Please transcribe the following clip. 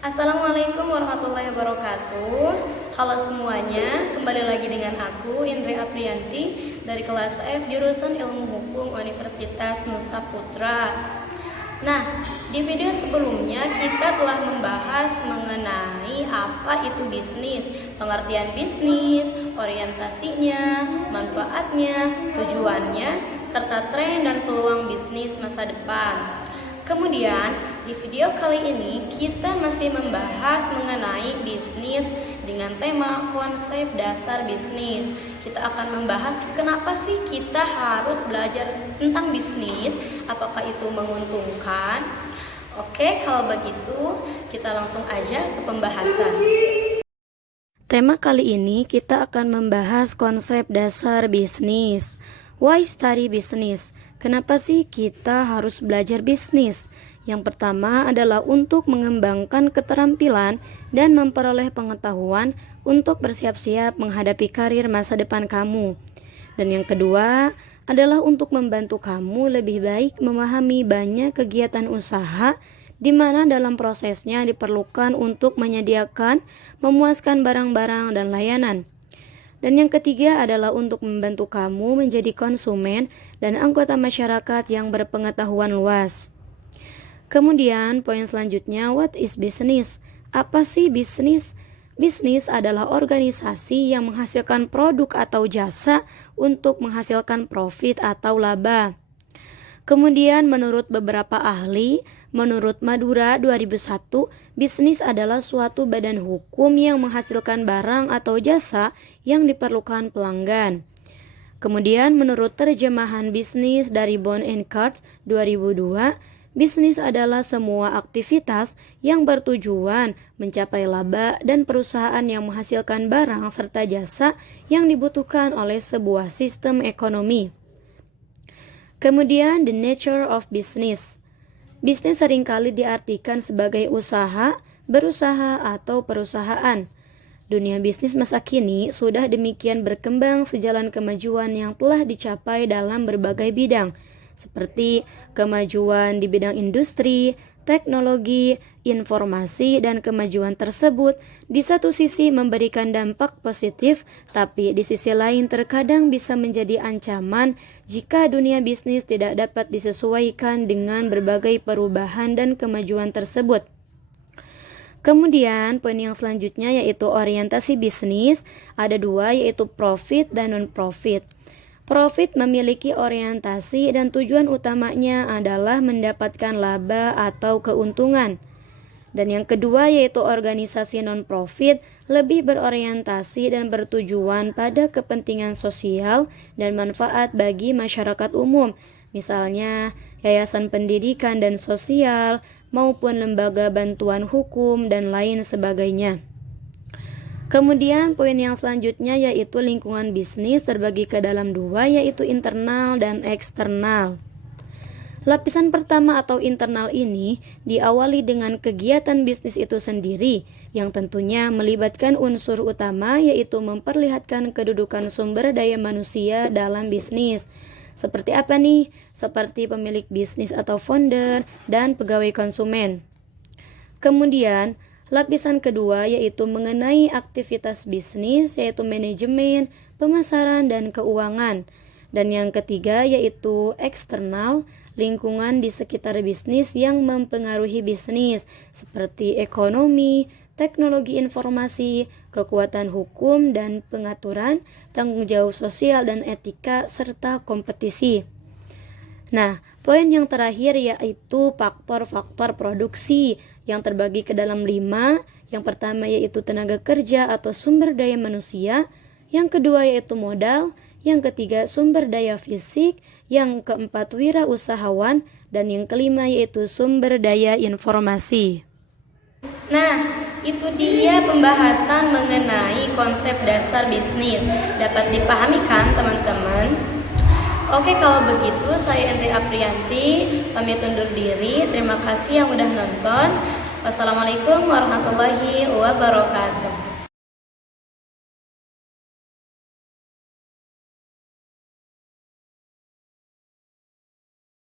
Assalamualaikum warahmatullahi wabarakatuh. Halo semuanya, kembali lagi dengan aku Indri Aprianti dari kelas F jurusan Ilmu Hukum Universitas Nusa Putra. Nah, di video sebelumnya kita telah membahas mengenai apa itu bisnis, pengertian bisnis, orientasinya, manfaatnya, tujuannya, serta tren dan peluang bisnis masa depan. Kemudian di video kali ini kita masih membahas mengenai bisnis dengan tema konsep dasar bisnis. Kita akan membahas kenapa sih kita harus belajar tentang bisnis, apakah itu menguntungkan. Oke, kalau begitu kita langsung aja ke pembahasan. Tema kali ini kita akan membahas konsep dasar bisnis. Why study business? Kenapa sih kita harus belajar bisnis? Yang pertama adalah untuk mengembangkan keterampilan dan memperoleh pengetahuan untuk bersiap-siap menghadapi karir masa depan kamu. Dan yang kedua adalah untuk membantu kamu lebih baik memahami banyak kegiatan usaha di mana dalam prosesnya diperlukan untuk menyediakan, memuaskan barang-barang dan layanan. Dan yang ketiga adalah untuk membantu kamu menjadi konsumen dan anggota masyarakat yang berpengetahuan luas. Kemudian poin selanjutnya, what is business? Apa sih bisnis? Bisnis adalah organisasi yang menghasilkan produk atau jasa untuk menghasilkan profit atau laba. Kemudian menurut beberapa ahli, menurut Madura 2001, bisnis adalah suatu badan hukum yang menghasilkan barang atau jasa yang diperlukan pelanggan. Kemudian menurut terjemahan bisnis dari Bond & Cards 2002, bisnis adalah semua aktivitas yang bertujuan mencapai laba dan perusahaan yang menghasilkan barang serta jasa yang dibutuhkan oleh sebuah sistem ekonomi. Kemudian the nature of business. Bisnis seringkali diartikan sebagai usaha, berusaha, atau perusahaan. Dunia bisnis masa kini sudah demikian berkembang sejalan kemajuan yang telah dicapai dalam berbagai bidang, seperti kemajuan di bidang industri, teknologi, informasi, dan kemajuan tersebut di satu sisi memberikan dampak positif, tapi di sisi lain terkadang bisa menjadi ancaman jika dunia bisnis tidak dapat disesuaikan dengan berbagai perubahan dan kemajuan tersebut. Kemudian poin yang selanjutnya yaitu orientasi bisnis, ada dua yaitu profit dan non-profit. Profit memiliki orientasi dan tujuan utamanya adalah mendapatkan laba atau keuntungan. Dan yang kedua yaitu organisasi non-profit lebih berorientasi dan bertujuan pada kepentingan sosial dan manfaat bagi masyarakat umum, misalnya yayasan pendidikan dan sosial maupun lembaga bantuan hukum dan lain sebagainya. Kemudian poin yang selanjutnya yaitu lingkungan bisnis terbagi ke dalam dua yaitu internal dan eksternal. Lapisan pertama atau internal ini diawali dengan kegiatan bisnis itu sendiri yang tentunya melibatkan unsur utama yaitu memperlihatkan kedudukan sumber daya manusia dalam bisnis. Seperti apa nih? Seperti pemilik bisnis atau founder dan pegawai konsumen. Kemudian lapisan kedua yaitu mengenai aktivitas bisnis yaitu manajemen, pemasaran, dan keuangan. Dan yang ketiga yaitu eksternal, lingkungan di sekitar bisnis yang mempengaruhi bisnis seperti ekonomi, teknologi informasi, kekuatan hukum dan pengaturan, tanggung jawab sosial dan etika, serta kompetisi. Nah, poin yang terakhir yaitu faktor-faktor produksi yang terbagi ke dalam 5. Yang pertama yaitu tenaga kerja atau sumber daya manusia, yang kedua yaitu modal, yang ketiga sumber daya fisik, yang keempat wirausahawan, dan yang kelima yaitu sumber daya informasi. Nah, itu dia pembahasan mengenai konsep dasar bisnis. Dapat dipahami kan teman-teman? Oke, kalau begitu saya Indri Aprianti pamit undur diri. Terima kasih yang udah nonton. Wassalamualaikum warahmatullahi wabarakatuh.